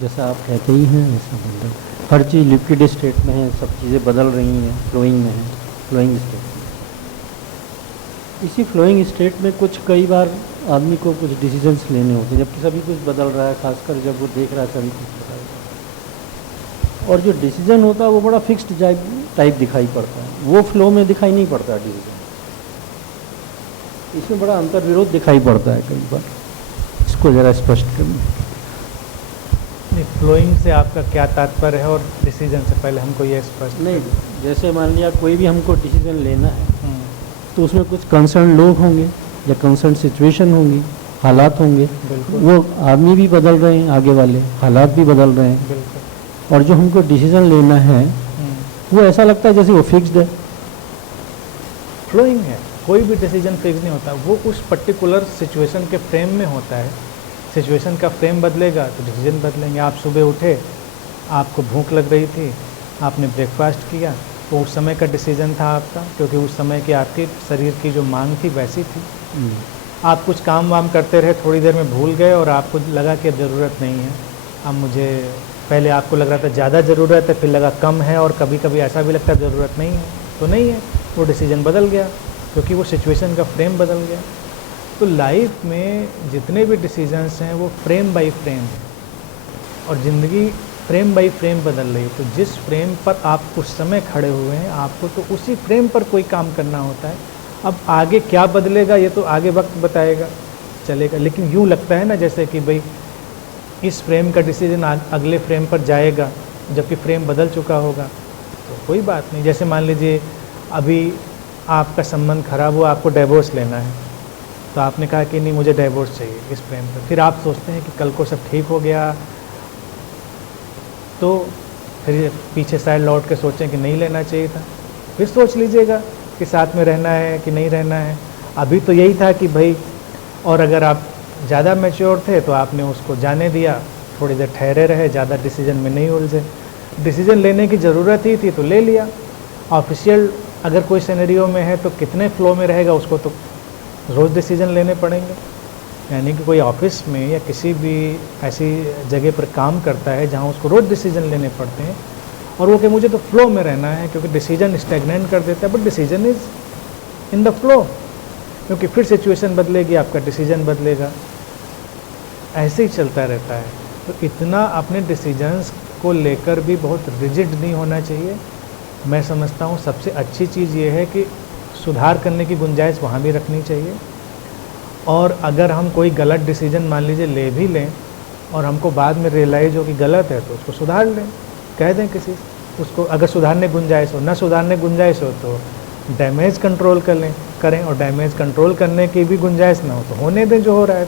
जैसा आप कहते ही हैं वैसा बन रहा है। हर चीज़ लिक्विड स्टेट में है, सब चीज़ें बदल रही हैं, फ्लोइंग में है, फ्लोइंग स्टेट में। इसी फ्लोइंग स्टेट में कुछ कई बार आदमी को कुछ डिसीजंस लेने होते हैं, जबकि सभी कुछ बदल रहा है, खासकर जब वो देख रहा है सभी कुछ बदल रहा है। और जो डिसीजन होता है वो बड़ा फिक्स्ड टाइप दिखाई पड़ता है, वो फ्लो में दिखाई नहीं पड़ता डिसीजन। इसमें बड़ा अंतर्विरोध दिखाई पड़ता है कई बार। इसको ज़रा स्पष्ट करें। नहीं, फ्लोइंग से आपका क्या तात्पर्य है, और डिसीजन से पहले हमको ये स्पष्ट नहीं, जैसे मान लिया कोई भी हमको डिसीजन लेना है तो उसमें कुछ कंसर्न लोग होंगे या कंसर्न सिचुएशन होंगी, हालात होंगे। वो आदमी भी बदल रहे हैं, आगे वाले हालात भी बदल रहे हैं। बिल्कुल। और जो हमको डिसीजन लेना है वो ऐसा लगता है जैसे वो फिक्स्ड है। फ्लोइंग है, कोई भी डिसीजन फिक्स नहीं होता, वो उस पर्टिकुलर सिचुएशन के फ्रेम में होता है। सिचुएशन का फ्रेम बदलेगा तो डिसीजन बदलेंगे। आप सुबह उठे, आपको भूख लग रही थी, आपने ब्रेकफास्ट किया, वो उस समय का डिसीजन था आपका, क्योंकि उस समय की आपकी शरीर की जो मांग थी वैसी थी। आप कुछ काम वाम करते रहे, थोड़ी देर में भूल गए और आपको लगा कि अब ज़रूरत नहीं है। अब मुझे, पहले आपको लग रहा था ज़्यादा ज़रूरत है, फिर लगा कम है, और कभी कभी ऐसा भी लगता है ज़रूरत नहीं है तो नहीं है। वो डिसीजन बदल गया क्योंकि वो सिचुएशन का फ्रेम बदल गया। तो लाइफ में जितने भी डिसीजंस हैं वो फ्रेम बाय फ्रेम है, और ज़िंदगी फ्रेम बाय फ्रेम बदल रही है। तो जिस फ्रेम पर आप उस समय खड़े हुए हैं, आपको तो उसी फ्रेम पर कोई काम करना होता है। अब आगे क्या बदलेगा ये तो आगे वक्त बताएगा, चलेगा। लेकिन यूँ लगता है ना जैसे कि भाई इस फ्रेम का डिसीजन अगले फ्रेम पर जाएगा, जबकि फ्रेम बदल चुका होगा। तो कोई बात नहीं। जैसे मान लीजिए अभी आपका संबंध खराब हुआ, आपको डिवोर्स लेना है, तो आपने कहा कि नहीं मुझे डिवोर्स चाहिए इस फ्रेम पर। फिर आप सोचते हैं कि कल को सब ठीक हो गया, तो फिर पीछे साइड लौट के सोचें कि नहीं लेना चाहिए था, फिर सोच लीजिएगा कि साथ में रहना है कि नहीं रहना है। अभी तो यही था कि भाई, और अगर आप ज़्यादा मैच्योर थे तो आपने उसको जाने दिया, थोड़ी देर ठहरे रहे, ज़्यादा डिसीजन में नहीं उलझे। डिसीजन लेने की ज़रूरत ही थी तो ले लिया। ऑफिशियल अगर कोई सिनेरियो में है तो कितने फ्लो में रहेगा, उसको तो रोज़ डिसीजन लेने पड़ेंगे। यानी कि कोई ऑफिस में या किसी भी ऐसी जगह पर काम करता है जहाँ उसको रोज़ डिसीजन लेने पड़ते हैं, और वो कि मुझे तो फ्लो में रहना है, क्योंकि डिसीजन स्टैग्नेंट कर देता है, but decision is in the flow, क्योंकि फिर सिचुएशन बदलेगी, आपका डिसीजन बदलेगा, ऐसे ही चलता रहता है। तो इतना अपने डिसीजंस को लेकर भी बहुत रिजिड नहीं होना चाहिए। मैं समझता हूँ सबसे अच्छी चीज़ ये है कि सुधार करने की गुंजाइश वहाँ भी रखनी चाहिए। और अगर हम कोई गलत डिसीजन मान लीजिए ले भी लें और हमको बाद में रियलाइज़ हो कि गलत है, तो उसको सुधार लें, कह दें किसी उसको, अगर सुधारने गुंजाइश हो। ना सुधारने गुंजाइश हो तो डैमेज कंट्रोल करें, और डैमेज कंट्रोल करने की भी गुंजाइश ना हो तो होने दें जो हो रहा है।